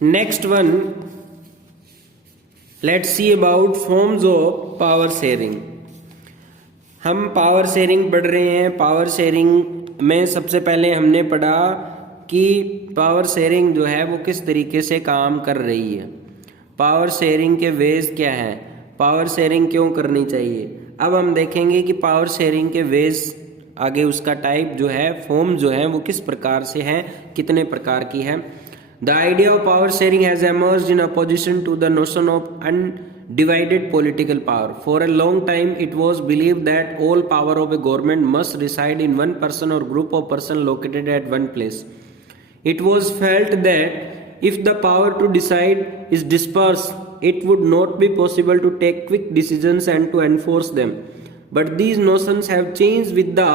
Next one, let's see about forms of power sharing. हम power sharing पढ़ रहे हैं। पावर शेयरिंग में सबसे पहले हमने पढ़ा कि पावर शेयरिंग जो है वो किस तरीके से काम कर रही है, पावर शेयरिंग के वेज क्या है, पावर शेयरिंग क्यों करनी चाहिए। अब हम देखेंगे कि पावर शेयरिंग के वेज, आगे उसका टाइप जो है, फॉर्म जो है वो किस प्रकार से है, कितने प्रकार की है। The idea of power sharing has emerged in opposition to the notion of undivided political power. For a long time, it was believed that all power of a government must reside in one person or group of persons located at one place. It was felt that if the power to decide is dispersed, it would not be possible to take quick decisions and to enforce them. But these notions have changed with the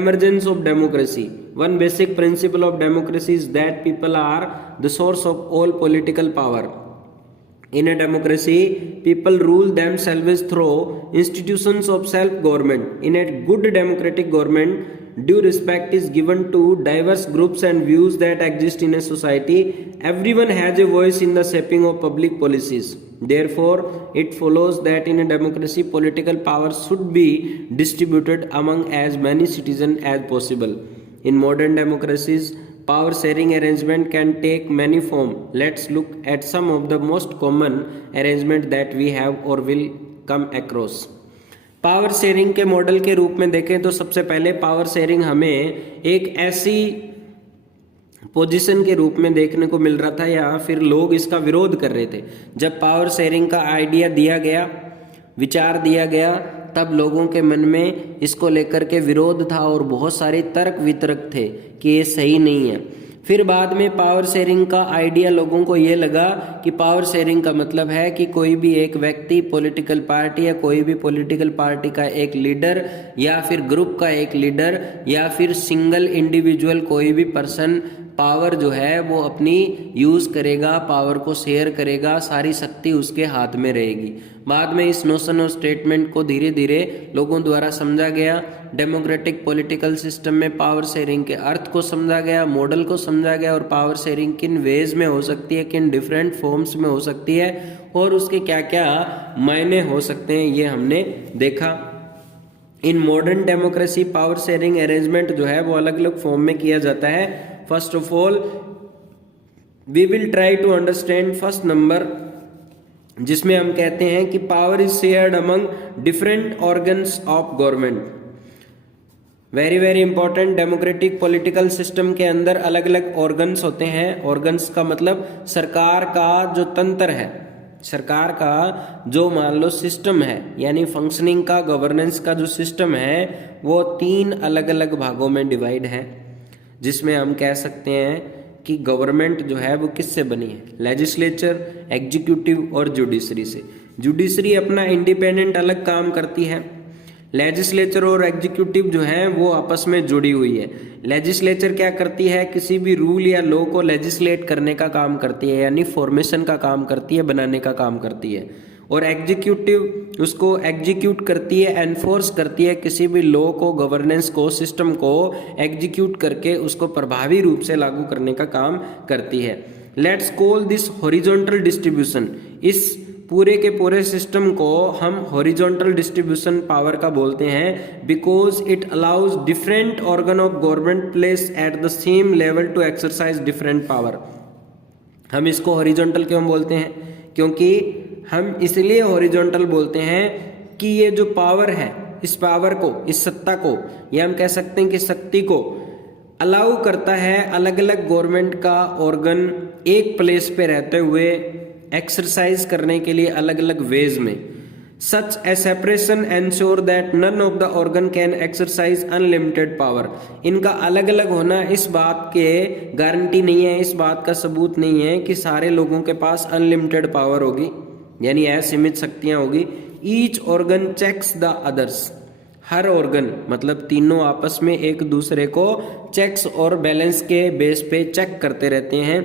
emergence of democracy. One basic principle of democracy is that people are the source of all political power. In a democracy, people rule themselves through institutions of self-government. In a good democratic government, due respect is given to diverse groups and views that exist in a society. Everyone has a voice in the shaping of public policies. Therefore, it follows that in a democracy, political power should be distributed among as many citizens as possible. In modern democracies, power sharing arrangement can take many forms. Let's look at some of the most common arrangement that we have or will come across. Power sharing के model के रूप में देखें तो सबसे पहले power sharing हमें एक ऐसी पोजीशन के रूप में देखने को मिल रहा था, या फिर लोग इसका विरोध कर रहे थे। जब पावर शेयरिंग का आइडिया दिया गया, विचार दिया गया, तब लोगों के मन में इसको लेकर के विरोध था और बहुत सारे तर्क वितर्क थे कि ये सही नहीं है। फिर बाद में पावर शेयरिंग का आइडिया लोगों को ये लगा कि पावर शेयरिंग का मतलब है कि कोई भी एक व्यक्ति, पॉलिटिकल पार्टी या कोई भी पॉलिटिकल पार्टी का एक लीडर या फिर ग्रुप का एक लीडर या फिर सिंगल इंडिविजुअल कोई भी पर्सन पावर जो है वो अपनी यूज़ करेगा, पावर को शेयर करेगा, सारी शक्ति उसके हाथ में रहेगी। बाद में इस नोशन और स्टेटमेंट को धीरे धीरे लोगों द्वारा समझा गया। डेमोक्रेटिक पॉलिटिकल सिस्टम में पावर शेयरिंग के अर्थ को समझा गया, मॉडल को समझा गया और पावर शेयरिंग किन वेज में हो सकती है, किन डिफरेंट फॉर्म्स में हो सकती है और उसके क्या क्या मायने हो सकते हैं, ये हमने देखा। In modern democracy power sharing arrangement जो है वो अलग अलग फॉर्म में किया जाता है। First of all we will try to understand first number, जिसमें हम कहते हैं कि power is shared among different organs of government. Very very important, democratic political system के अंदर अलग अलग ऑर्गन्स होते हैं। ऑर्गन्स का मतलब सरकार का जो तंत्र है, सरकार का जो मान लो सिस्टम है, यानी फंक्शनिंग का, गवर्नेंस का जो सिस्टम है वो 3 अलग अलग भागों में डिवाइड है, जिसमें हम कह सकते हैं कि गवर्नमेंट जो है वो किससे बनी है, लेजिस्लेचर, एग्जीक्यूटिव और जुडिशरी से। जुडिशरी अपना इंडिपेंडेंट अलग काम करती है, लेजिस्लेचर और एग्जीक्यूटिव जो है वो आपस में जुड़ी हुई है। लेजिस्लेचर क्या करती है, किसी भी रूल या लॉ को लेजिस्लेट करने का काम करती है, यानी फॉर्मेशन का काम करती है, बनाने का काम करती है। और एग्जीक्यूटिव उसको एग्जीक्यूट करती है, एनफोर्स करती है, किसी भी लॉ को, गवर्नेंस को, सिस्टम को एग्जीक्यूट करके उसको प्रभावी रूप से लागू करने का काम करती है। Let's call this horizontal distribution. इस पूरे के पूरे सिस्टम को हम हॉरिजॉन्टल डिस्ट्रीब्यूशन पावर का बोलते हैं, because it allows different organ of government place at the same level to exercise different power. हम इसको हॉरिजॉन्टल क्यों बोलते हैं, क्योंकि हम इसलिए हॉरिजॉन्टल बोलते हैं कि ये जो पावर है, इस पावर को, इस सत्ता को, या हम कह सकते हैं कि शक्ति को अलाउ करता है अलग अलग गवर्नमेंट का ऑर्गन एक प्लेस पे रहते हुए एक्सरसाइज करने के लिए अलग अलग वेज में। Such a separation ensure that none of the organ can exercise unlimited power. इनका अलग अलग होना इस बात के गारंटी नहीं है, इस बात का सबूत नहीं है कि सारे लोगों के पास अनलिमिटेड पावर होगी, यानी असीमित शक्तियां होगी। Each organ checks the others. हर ऑर्गन मतलब तीनों आपस में एक दूसरे को चेक्स और बैलेंस के बेस पे चेक करते रहते हैं,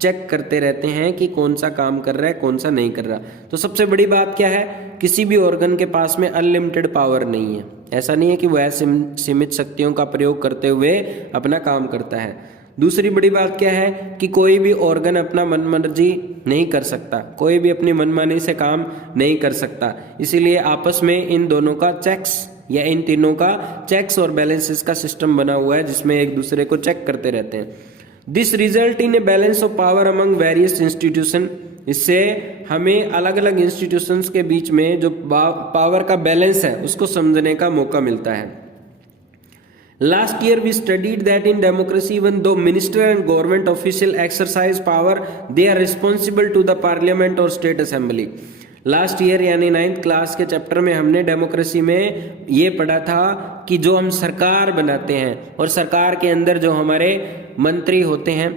चेक करते रहते हैं कि कौन सा काम कर रहा है, कौन सा नहीं कर रहा। तो सबसे बड़ी बात क्या है, किसी भी ऑर्गन के पास में अनलिमिटेड पावर नहीं है। ऐसा नहीं है कि वह सीमित शक्तियों का प्रयोग करते हुए अपना काम करता है। दूसरी बड़ी बात क्या है कि कोई भी ऑर्गन अपना मनमर्जी नहीं कर सकता, कोई भी अपनी मनमानी से काम नहीं कर सकता, इसीलिए आपस में इन दोनों का चेक्स या इन तीनों का चेक्स और बैलेंसेस का सिस्टम बना हुआ है जिसमें एक दूसरे को चेक करते रहते हैं। This result in a balance of power among various institution, इससे हमें अलग अलग इंस्टीट्यूशंस के बीच में जो पावर का बैलेंस है उसको समझने का मौका मिलता है। Last year we studied that in democracy even though minister and government official exercise power they are responsible to the parliament or state assembly। Last year यानी 9th क्लास के चैप्टर में हमने डेमोक्रेसी में ये पढ़ा था कि जो हम सरकार बनाते हैं और सरकार के अंदर जो हमारे मंत्री होते हैं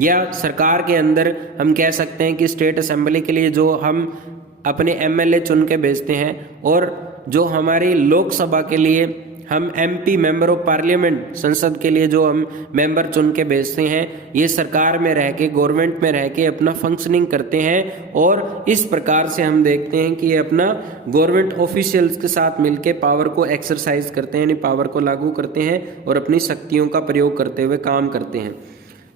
या सरकार के अंदर हम कह सकते हैं कि स्टेट असेंबली के लिए जो हम अपने एमएलए चुन के भेजते हैं और जो हमारी लोकसभा के लिए हम एमपी मेंबर ऑफ पार्लियामेंट संसद के लिए जो हम मेंबर चुन के भेजते हैं, ये सरकार में रह के गवर्नमेंट में रह के अपना फंक्शनिंग करते हैं और इस प्रकार से हम देखते हैं कि ये अपना गवर्नमेंट ऑफिशियल्स के साथ मिलके पावर को एक्सरसाइज करते हैं, यानी पावर को लागू करते हैं और अपनी शक्तियों का प्रयोग करते हुए काम करते हैं।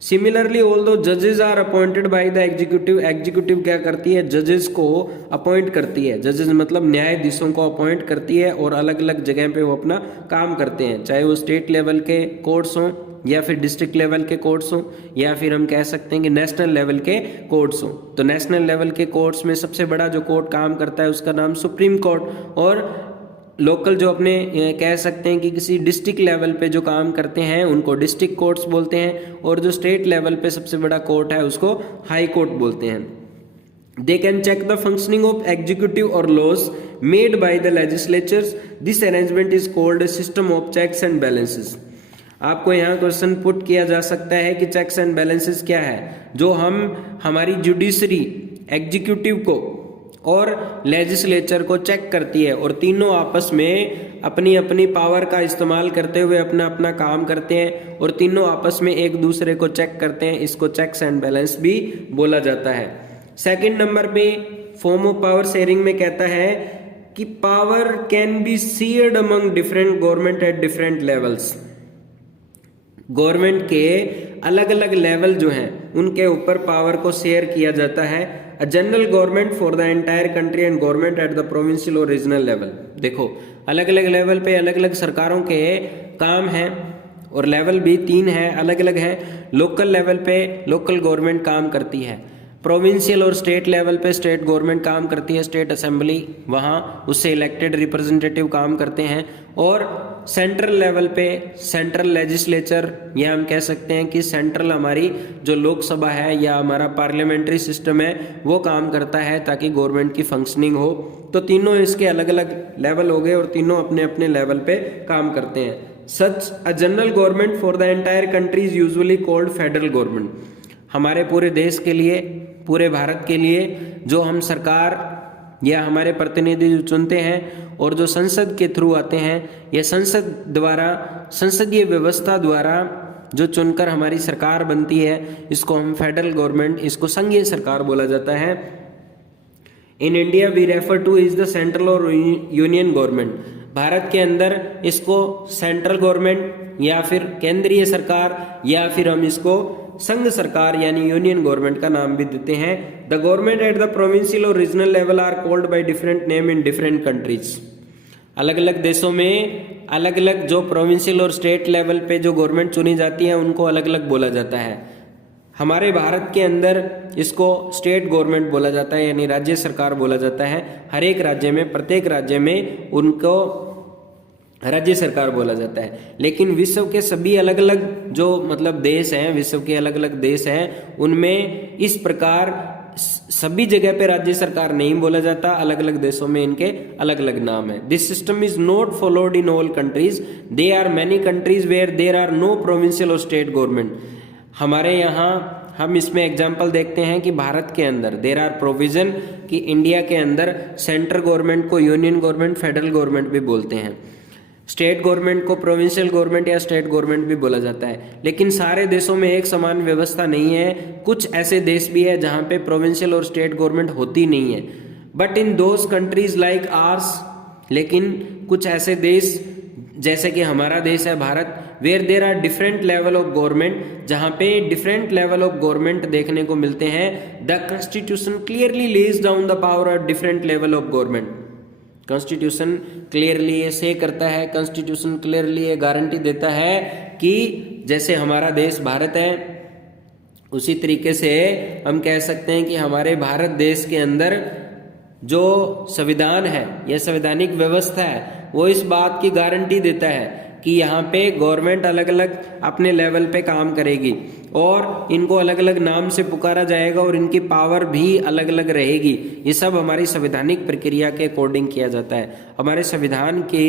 सिमिलरली ऑल्दो जजेस are appointed by the executive, executive क्या करती है, जजेस को अपॉइंट करती है, जजेस मतलब न्यायाधीशों को अपॉइंट करती है और अलग अलग जगह पे वो अपना काम करते हैं, चाहे वो स्टेट लेवल के कोर्ट्स हों या फिर डिस्ट्रिक्ट लेवल के कोर्ट्स हों या फिर हम कह सकते हैं कि नेशनल लेवल के कोर्ट्स हों। तो नेशनल लेवल के कोर्ट्स में सबसे बड़ा जो कोर्ट काम करता है उसका नाम सुप्रीम कोर्ट, और लोकल जो अपने कह सकते हैं कि किसी डिस्ट्रिक्ट लेवल पे जो काम करते हैं उनको डिस्ट्रिक्ट कोर्ट्स बोलते हैं, और जो स्टेट लेवल पे सबसे बड़ा कोर्ट है उसको हाई कोर्ट बोलते हैं। They can check the functioning of executive और laws made by the legislatures, this arrangement is called a system of checks and balances. आपको यहाँ क्वेश्चन पुट किया जा सकता है कि चेक्स एंड बैलेंसेस क्या है, जो हम हमारी जुडिशरी एग्जीक्यूटिव को और लेजिस्लेचर को चेक करती है और तीनों आपस में अपनी अपनी पावर का इस्तेमाल करते हुए अपना अपना काम करते हैं और तीनों आपस में एक दूसरे को चेक करते हैं, इसको चेक्स एंड बैलेंस भी बोला जाता है। सेकंड नंबर पे फॉर्म ऑफ पावर शेयरिंग में कहता है कि power can be shared among different government at different levels. Government के अलग अलग लेवल जो हैं उनके ऊपर पावर को शेयर किया जाता है। अ general government for the entire country and government at the provincial और रीजनल लेवल। देखो अलग अलग लेवल पे अलग अलग सरकारों के काम हैं और लेवल भी 3 है, अलग अलग है। लोकल लेवल पे लोकल गवर्नमेंट काम करती है, प्रोविंशियल और स्टेट लेवल पे स्टेट गवर्नमेंट काम करती है, स्टेट असेंबली वहाँ उससे इलेक्टेड रिप्रेजेंटेटिव काम करते हैं, और सेंट्रल लेवल पे सेंट्रल लेजिस्लेचर या हम कह सकते हैं कि सेंट्रल हमारी जो लोकसभा है या हमारा पार्लियामेंट्री सिस्टम है वो काम करता है ताकि गवर्नमेंट की फंक्शनिंग हो। तो तीनों इसके अलग अलग लेवल हो गए और तीनों अपने अपने लेवल पे काम करते हैं। Such a general government for the entire country is usually called federal government. हमारे पूरे देश के लिए, पूरे भारत के लिए जो हम सरकार या हमारे प्रतिनिधि जो चुनते हैं और जो संसद के थ्रू आते हैं या संसद द्वारा संसदीय व्यवस्था द्वारा जो चुनकर हमारी सरकार बनती है, इसको हम फेडरल गवर्नमेंट, इसको संघीय सरकार बोला जाता है। In India we refer to is the central और यूनियन गवर्नमेंट। भारत के अंदर इसको सेंट्रल गवर्नमेंट या फिर केंद्रीय सरकार या फिर हम इसको संघ सरकार यानी यूनियन गवर्नमेंट का नाम भी देते हैं। The government at the provincial और regional level are called by different name in different countries. अलग अलग देशों में अलग अलग जो प्रोविंशियल और स्टेट लेवल पे जो गवर्नमेंट चुनी जाती है उनको अलग अलग बोला जाता है। हमारे भारत के अंदर इसको स्टेट गवर्नमेंट बोला जाता है यानी राज्य सरकार बोला जाता है। हर एक राज्य में, प्रत्येक राज्य में उनको राज्य सरकार बोला जाता है। लेकिन विश्व के सभी अलग अलग जो मतलब देश हैं, विश्व के अलग अलग देश हैं, उनमें इस प्रकार सभी जगह पे राज्य सरकार नहीं बोला जाता, अलग अलग देशों में इनके अलग अलग नाम है। This system is not followed in all countries, they are many countries where there are no provincial और स्टेट गवर्नमेंट। हमारे यहाँ हम इसमें एग्जाम्पल देखते हैं कि भारत के अंदर देयर आर प्रोविजन कि इंडिया के अंदर सेंट्रल गवर्नमेंट को यूनियन गवर्नमेंट, फेडरल गवर्नमेंट भी बोलते हैं। स्टेट गवर्नमेंट को प्रोविंशियल गवर्नमेंट या स्टेट गवर्नमेंट भी बोला जाता है। लेकिन सारे देशों में एक समान व्यवस्था नहीं है। कुछ ऐसे देश भी है जहाँ पे प्रोविंशियल और स्टेट गवर्नमेंट होती नहीं है। But in those countries like ours, लेकिन कुछ ऐसे देश जैसे कि हमारा देश है भारत, where there are different level of government, जहाँ पे डिफरेंट लेवल ऑफ गवर्नमेंट देखने को मिलते हैं। The constitution clearly lays down the power of different level of government. Constitution clearly ये से करता है, कॉन्स्टिट्यूशन क्लियरली ये गारंटी देता है कि जैसे हमारा देश भारत है, उसी तरीके से हम कह सकते हैं कि हमारे भारत देश के अंदर जो संविधान है या संवैधानिक व्यवस्था है वो इस बात की गारंटी देता है कि यहाँ पे गवर्नमेंट अलग अलग अपने लेवल पे काम करेगी और इनको अलग अलग नाम से पुकारा जाएगा और इनकी पावर भी अलग अलग रहेगी। ये सब हमारी संवैधानिक प्रक्रिया के अकॉर्डिंग किया जाता है, हमारे संविधान के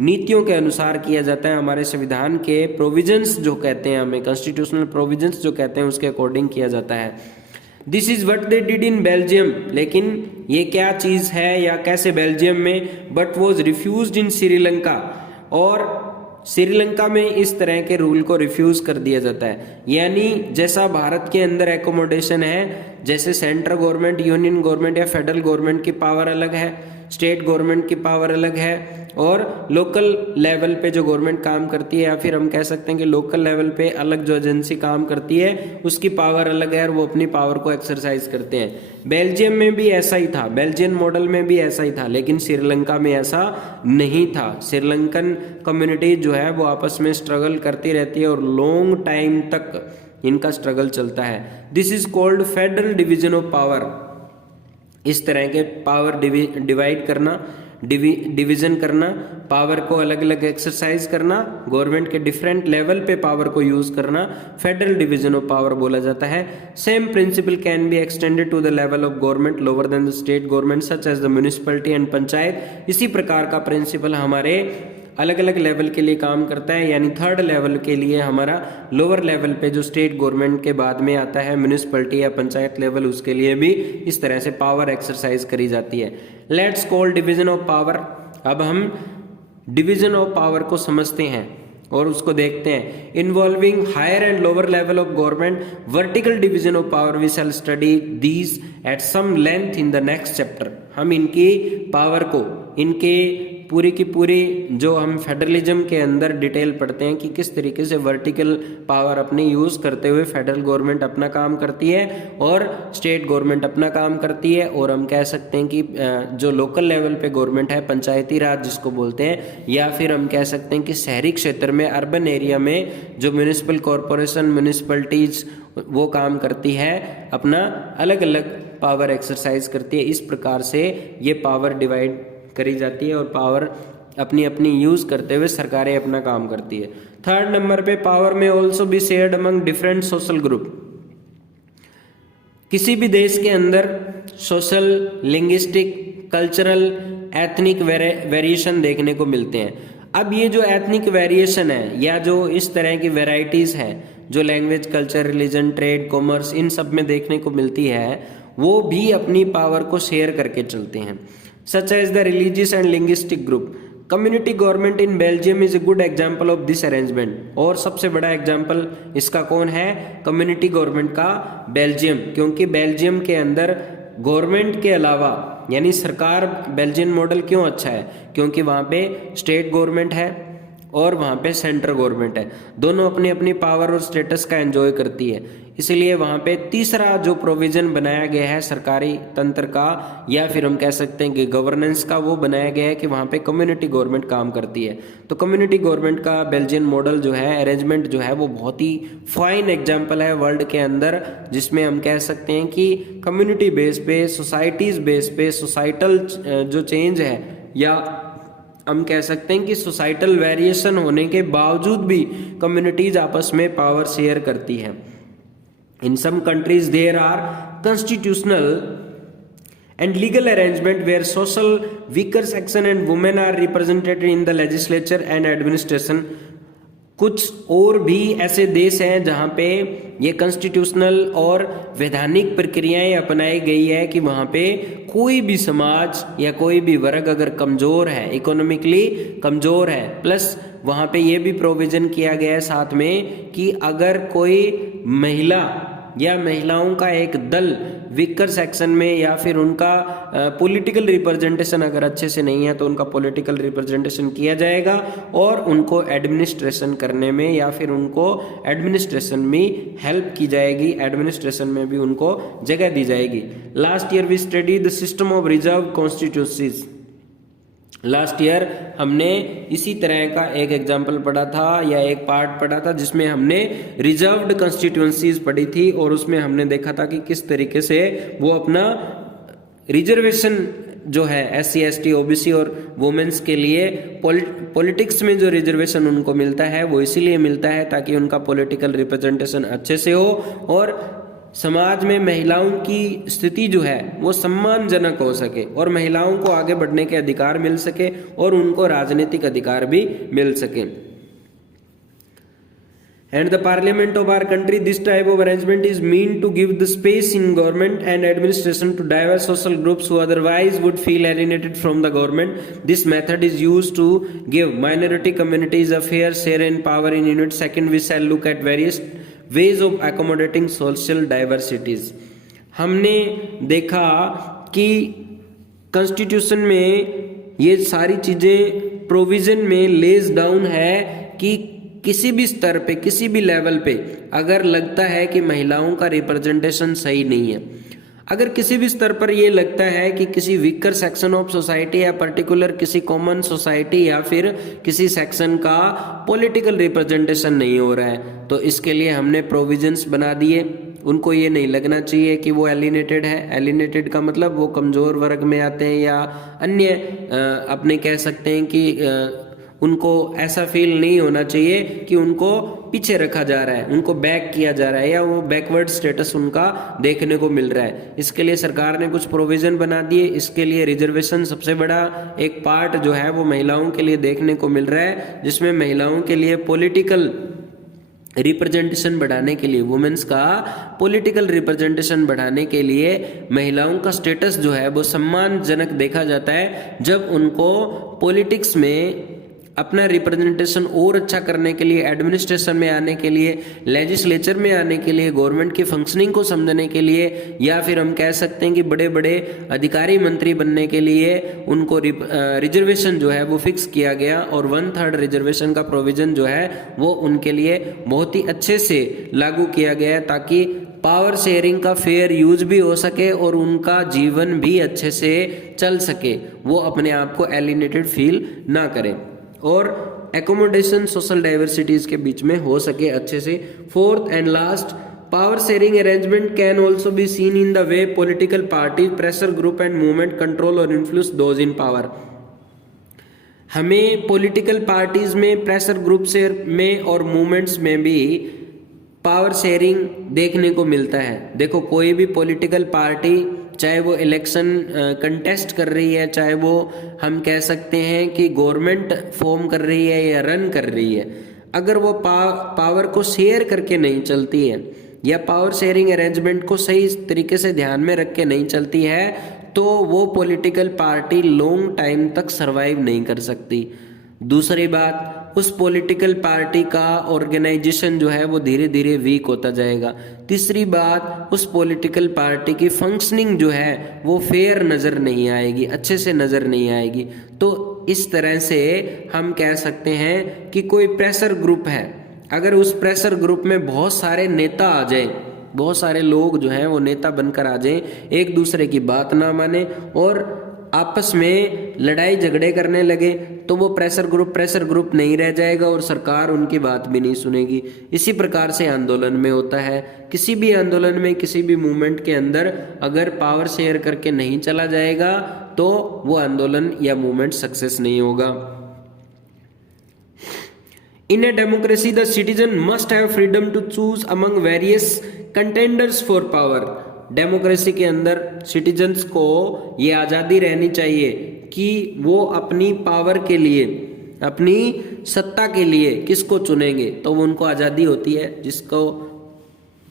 नीतियों के अनुसार किया जाता है, हमारे संविधान के प्रोविजंस जो कहते हैं, हमें कॉन्स्टिट्यूशनल प्रोविजंस जो कहते हैं उसके अकॉर्डिंग किया जाता है। This is what they did in Belgium, लेकिन ये क्या चीज है या कैसे बेल्जियम में, बट वॉज रिफ्यूज्ड इन श्रीलंका, और श्रीलंका में इस तरह के रूल को रिफ्यूज कर दिया जाता है। यानी जैसा भारत के अंदर एकोमोडेशन है, जैसे सेंट्रल गवर्नमेंट, यूनियन गवर्नमेंट या फेडरल गवर्नमेंट की पावर अलग है, स्टेट गवर्नमेंट की पावर अलग है, और लोकल लेवल पे जो गवर्नमेंट काम करती है या फिर हम कह सकते हैं कि लोकल लेवल पे अलग जो एजेंसी काम करती है उसकी पावर अलग है और वो अपनी पावर को एक्सरसाइज करते हैं। बेल्जियम में भी ऐसा ही था, बेल्जियन मॉडल में भी ऐसा ही था, लेकिन श्रीलंका में ऐसा नहीं था। श्रीलंकन कम्युनिटी जो है वो आपस में स्ट्रगल करती रहती है और लॉन्ग टाइम तक इनका स्ट्रगल चलता है। This is called federal division of power. इस तरह के पावर डिवाइड करना, डिवीजन करना, पावर को अलग अलग एक्सरसाइज करना, गवर्नमेंट के डिफरेंट लेवल पे पावर को यूज करना, फेडरल डिवीजन ऑफ पावर बोला जाता है। Same principle can be extended to the level of government lower than the state government such as the municipality and panchayat. इसी प्रकार का प्रिंसिपल हमारे अलग अलग लेवल के लिए काम करता है, यानी थर्ड लेवल के लिए हमारा लोअर लेवल पे जो स्टेट गवर्नमेंट के बाद में आता है म्युनिसिपैलिटी या पंचायत लेवल, उसके लिए भी इस तरह से पावर एक्सरसाइज करी जाती है। Let's call division of power. अब हम डिवीजन ऑफ पावर को समझते हैं और उसको देखते हैं। Involving higher and lower level of government, vertical division of power, we shall study these at some length in the next chapter. हम इनकी पावर को, इनके पूरी की पूरी जो हम फेडरलिज्म के अंदर डिटेल पढ़ते हैं कि किस तरीके से वर्टिकल पावर अपनी यूज करते हुए फेडरल गवर्नमेंट अपना काम करती है और स्टेट गवर्नमेंट अपना काम करती है, और हम कह सकते हैं कि जो लोकल लेवल पे गवर्नमेंट है, पंचायती राज जिसको बोलते हैं, या फिर हम कह सकते हैं कि शहरी क्षेत्र में, अर्बन एरिया में जो म्युनिसिपल कॉरपोरेशन, म्युनिसिपैलिटीज वो काम करती है, अपना अलग अलग पावर एक्सरसाइज करती है। इस प्रकार से ये पावर डिवाइड करी जाती है और पावर अपनी अपनी यूज करते हुए सरकारें अपना काम करती है। थर्ड नंबर पे, पावर में also be shared among different social group. किसी भी देश के अंदर social, linguistic, cultural, ethnic variation देखने को मिलते हैं। अब ये जो एथनिक वेरिएशन है या जो इस तरह की वेराइटीज है जो language, culture, religion, trade, commerce इन सब में देखने को मिलती है, वो भी अपनी पावर को शेयर करके चलते हैं। Such as the religious and linguistic group. Community government in Belgium is a good example of this arrangement. और सबसे बड़ा एग्जाम्पल इसका कौन है? कम्युनिटी गवर्नमेंट का बेल्जियम, क्योंकि बेल्जियम के अंदर गवर्नमेंट के अलावा, यानी सरकार, बेल्जियन मॉडल क्यों अच्छा है? क्योंकि वहाँ पे स्टेट गवर्नमेंट है और वहाँ पे सेंट्रल गवर्नमेंट है, दोनों अपनी अपनी पावर और स्टेटस का एंजॉय करती है। इसलिए वहाँ पे तीसरा जो प्रोविजन बनाया गया है सरकारी तंत्र का, या फिर हम कह सकते हैं कि गवर्नेंस का, वो बनाया गया है कि वहाँ पे कम्युनिटी गवर्नमेंट काम करती है। तो कम्युनिटी गवर्नमेंट का बेल्जियन मॉडल जो है, अरेंजमेंट जो है, वो बहुत ही फाइन एग्जाम्पल है वर्ल्ड के अंदर, जिसमें हम कह सकते हैं कि कम्युनिटी बेस पे, सोसाइटीज बेस पे, सोसाइटल जो चेंज है, या हम कह सकते हैं कि सोसाइटल वेरिएशन होने के बावजूद भी कम्युनिटीज आपस में पावर शेयर करती है। In some countries there are constitutional and legal arrangement where social weaker section and women are represented in the legislature and administration. कुछ और भी ऐसे देश हैं जहाँ पे ये कॉन्स्टिट्यूशनल और वैधानिक प्रक्रियाएं अपनाई गई है कि वहाँ पे कोई भी समाज या कोई भी वर्ग अगर कमज़ोर है, इकोनॉमिकली कमज़ोर है, प्लस वहाँ पे ये भी प्रोविज़न किया गया है साथ में कि अगर कोई महिला या महिलाओं का एक दल वीकर सेक्शन में या फिर उनका पॉलिटिकल रिप्रेजेंटेशन अगर अच्छे से नहीं है तो उनका पॉलिटिकल रिप्रेजेंटेशन किया जाएगा और उनको एडमिनिस्ट्रेशन करने में या फिर उनको एडमिनिस्ट्रेशन में हेल्प की जाएगी, एडमिनिस्ट्रेशन में भी उनको जगह दी जाएगी। Last year we study the system of reserve constituencies. Last year हमने इसी तरह का एक एग्जाम्पल पढ़ा था या एक पार्ट पढ़ा था जिसमें हमने रिजर्व्ड कॉन्स्टिट्यूंसीज पढ़ी थी और उसमें हमने देखा था कि किस तरीके से वो अपना रिजर्वेशन जो है SC ST OBC और वुमेन्स के लिए पॉलिटिक्स में जो रिजर्वेशन उनको मिलता है वो इसीलिए मिलता है ताकि उनका पॉलिटिकल रिप्रेजेंटेशन अच्छे से हो और समाज में महिलाओं की स्थिति जो है वो सम्मानजनक हो सके और महिलाओं को आगे बढ़ने के अधिकार मिल सके और उनको राजनीतिक अधिकार भी मिल सके। And the parliament of our country, this type of arrangement is meant to give the space in government and administration to diverse social groups who otherwise would feel alienated from the government. This method is used to give minority communities a fair share in power in unit. Second, we shall look at various ways of accommodating social diversities. हमने देखा कि constitution में ये सारी चीजें provision में lays down है कि किसी भी स्तर पे किसी भी लेवल पे अगर लगता है कि महिलाओं का रिप्रेजेंटेशन सही नहीं है, अगर किसी भी स्तर पर ये लगता है कि किसी वीकर सेक्शन ऑफ सोसाइटी या पर्टिकुलर किसी कॉमन सोसाइटी या फिर किसी सेक्शन का पॉलिटिकल रिप्रेजेंटेशन नहीं हो रहा है, तो इसके लिए हमने प्रोविजंस बना दिए। उनको ये नहीं लगना चाहिए कि वो एलिनेटेड है। एलिनेटेड का मतलब वो कमज़ोर वर्ग में आते हैं या अन्य अपने कह सकते हैं कि उनको ऐसा फील नहीं होना चाहिए कि उनको पीछे रखा जा रहा है, उनको बैक किया जा रहा है या वो बैकवर्ड स्टेटस उनका देखने को मिल रहा है। इसके लिए सरकार ने कुछ प्रोविज़न बना दिए। इसके लिए रिजर्वेशन सबसे बड़ा एक पार्ट जो है वो महिलाओं के लिए देखने को मिल रहा है, जिसमें महिलाओं के लिए पॉलिटिकल रिप्रेजेंटेशन बढ़ाने के लिए, वुमेन्स का पॉलिटिकल रिप्रेजेंटेशन बढ़ाने के लिए महिलाओं का स्टेटस जो है वो सम्मानजनक देखा जाता है जब उनको पॉलिटिक्स में अपना रिप्रेजेंटेशन और अच्छा करने के लिए, एडमिनिस्ट्रेशन में आने के लिए, लेजिस्लेचर में आने के लिए, गवर्नमेंट की फंक्शनिंग को समझने के लिए या फिर हम कह सकते हैं कि बड़े बड़े अधिकारी मंत्री बनने के लिए उनको रिजर्वेशन जो है वो फिक्स किया गया और 1/3 रिजर्वेशन का प्रोविजन जो है वो उनके लिए बहुत ही अच्छे से लागू किया गया है ताकि पावर शेयरिंग का फेयर यूज भी हो सके और उनका जीवन भी अच्छे से चल सके, वो अपने आप को एलिनेटेड फील ना करें और एकोमोडेशन सोशल डाइवर्सिटीज के बीच में हो सके अच्छे से। Fourth and last, power sharing arrangement can also be seen in the way political party, pressure group and movement control और इन्फ्लुएंस दोज इन पावर। हमें पॉलिटिकल पार्टीज में, प्रेशर ग्रुप से में और मूवमेंट्स में भी पावर शेयरिंग देखने को मिलता है। देखो, कोई भी पॉलिटिकल पार्टी चाहे वो इलेक्शन कंटेस्ट कर रही है, चाहे वो हम कह सकते हैं कि गवर्नमेंट फॉर्म कर रही है या रन कर रही है, अगर वो पावर को शेयर करके नहीं चलती है या पावर शेयरिंग अरेंजमेंट को सही तरीके से ध्यान में रख के नहीं चलती है तो वो पॉलिटिकल पार्टी लॉन्ग टाइम तक सरवाइव नहीं कर सकती। दूसरी बात, उस पॉलिटिकल पार्टी का ऑर्गेनाइजेशन जो है वो धीरे धीरे वीक होता जाएगा। तीसरी बात, उस पॉलिटिकल पार्टी की फंक्शनिंग जो है वो फेयर नज़र नहीं आएगी, अच्छे से नज़र नहीं आएगी। तो इस तरह से हम कह सकते हैं कि कोई प्रेशर ग्रुप है, अगर उस प्रेशर ग्रुप में बहुत सारे नेता आ जाए, बहुत सारे लोग जो हैं वो नेता बनकर आ जाएं, एक दूसरे की बात ना माने और आपस में लड़ाई झगड़े करने लगे, तो वो प्रेशर ग्रुप नहीं रह जाएगा और सरकार उनकी बात भी नहीं सुनेगी। इसी प्रकार से आंदोलन में होता है। किसी भी आंदोलन में, किसी भी मूवमेंट के अंदर अगर पावर शेयर करके नहीं चला जाएगा तो वो आंदोलन या मूवमेंट सक्सेस नहीं होगा। In a democracy, the citizen must have freedom to choose among various contenders for power. Democracy के अंदर सिटीजन्स को ये आज़ादी रहनी चाहिए कि वो अपनी पावर के लिए, अपनी सत्ता के लिए किसको चुनेंगे, तो वो उनको आज़ादी होती है। जिसको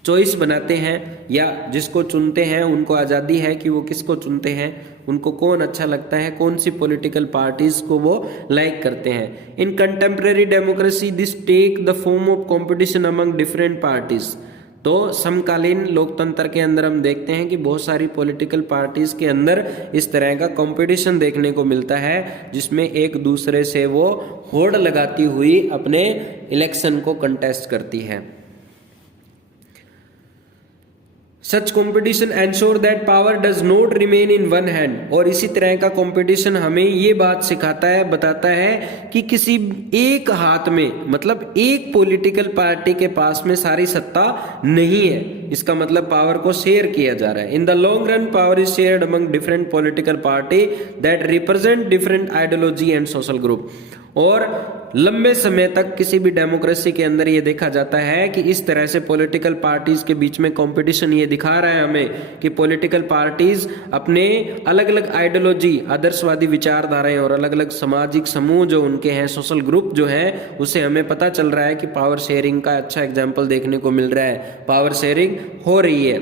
चॉइस बनाते हैं या जिसको चुनते हैं उनको आज़ादी है कि वो किसको चुनते हैं, उनको कौन अच्छा लगता है, कौन सी पॉलिटिकल पार्टीज को वो लाइक करते हैं। In contemporary democracy this take the form of competition among different parties. तो समकालीन लोकतंत्र के अंदर हम देखते हैं कि बहुत सारी पॉलिटिकल पार्टीज के अंदर इस तरह का कंपटीशन देखने को मिलता है, जिसमें एक दूसरे से वो होड़ लगाती हुई अपने इलेक्शन को कंटेस्ट करती है। Such competition ensure that power does not remain in one hand. और इसी तरह का कंपटीशन हमें ये बात सिखाता है, बताता है कि किसी एक हाथ में, मतलब एक पॉलिटिकल पार्टी के पास में सारी सत्ता नहीं है। इसका मतलब पावर को शेयर किया जा रहा है। In the long run power is shared among different political party that represent different ideology and social group. और लंबे समय तक किसी भी डेमोक्रेसी के अंदर ये देखा जाता है कि इस तरह से पॉलिटिकल पार्टीज के बीच में कंपटीशन ये दिखा रहा है हमें कि पॉलिटिकल पार्टीज अपने अलग अलग आइडियोलॉजी, आदर्शवादी विचारधाराएं और अलग अलग सामाजिक समूह जो उनके हैं, सोशल ग्रुप जो है, उससे हमें पता चल रहा है कि पावर शेयरिंग का अच्छा एग्जाम्पल देखने को मिल रहा है। पावर शेयरिंग हो रही है।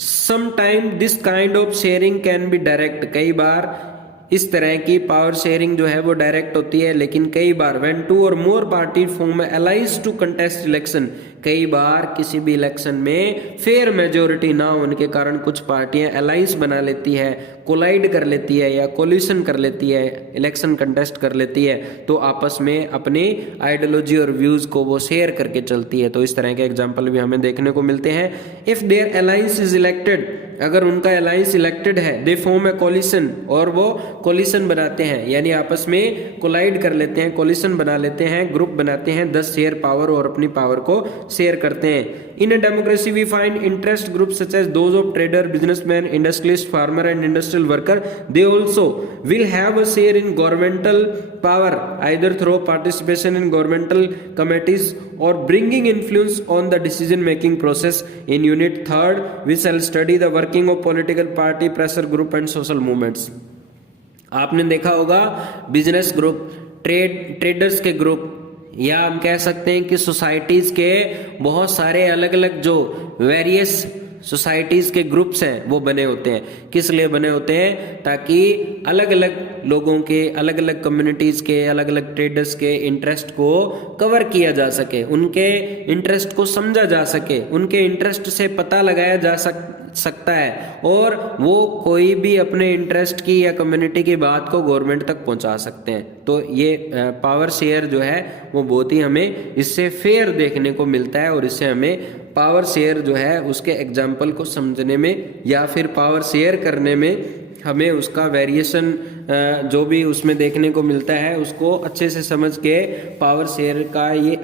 Sometime this kind of sharing can be direct. कई बार इस तरह की पावर शेयरिंग जो है वो डायरेक्ट होती है, लेकिन कई बार व्हेन 2 और more party form alliance to contest election, कई बार किसी भी इलेक्शन में फेयर मेजोरिटी ना होने के कारण कुछ पार्टियां अलाइंस बना लेती है, कोलाइड कर लेती है या कोलिशन कर लेती है, इलेक्शन कंटेस्ट कर लेती है, तो आपस में अपनी आइडियोलॉजी और व्यूज को वो शेयर करके चलती है। तो इस तरह के एग्जाम्पल भी हमें देखने को मिलते हैं। If their alliance is elected, अगर उनका अलायंस इलेक्टेड है, दे फॉर्म ए कोलिशन, और वो कोलिशन बनाते हैं, यानी आपस में कोलाइड कर लेते हैं, कोलिशन बना लेते हैं, ग्रुप बनाते हैं, 10 शेयर पावर और अपनी पावर को शेयर करते हैं। In a democracy we find interest group such as those of trader, businessman, industrialist, farmer and industrial worker. They also will have a share in governmental power either through participation in governmental committees और bringing influence on the decision making process. In unit 3 we shall study the working of political party, pressure group and social movements. आपने देखा होगा business group, traders के group, या हम कह सकते हैं कि सोसाइटीज के बहुत सारे अलग अलग जो वेरियस सोसाइटीज के ग्रुप्स हैं वो बने होते हैं। किस लिए बने होते हैं? ताकि अलग अलग लोगों के, अलग अलग कम्युनिटीज के, अलग अलग ट्रेडर्स के इंटरेस्ट को कवर किया जा सके, उनके इंटरेस्ट को समझा जा सके, उनके इंटरेस्ट से पता लगाया जा सकता है, और वो कोई भी अपने इंटरेस्ट की या कम्युनिटी की बात को गवर्नमेंट तक पहुंचा सकते हैं। तो ये पावर शेयर जो है वो बहुत ही हमें इससे फेयर देखने को मिलता है, और इससे हमें पावर शेयर जो है उसके एग्जाम्पल को समझने में या फिर पावर शेयर करने में हमें उसका वेरिएशन जो भी उसमें देखने को मिलता है उसको अच्छे से समझ के पावर शेयर का ये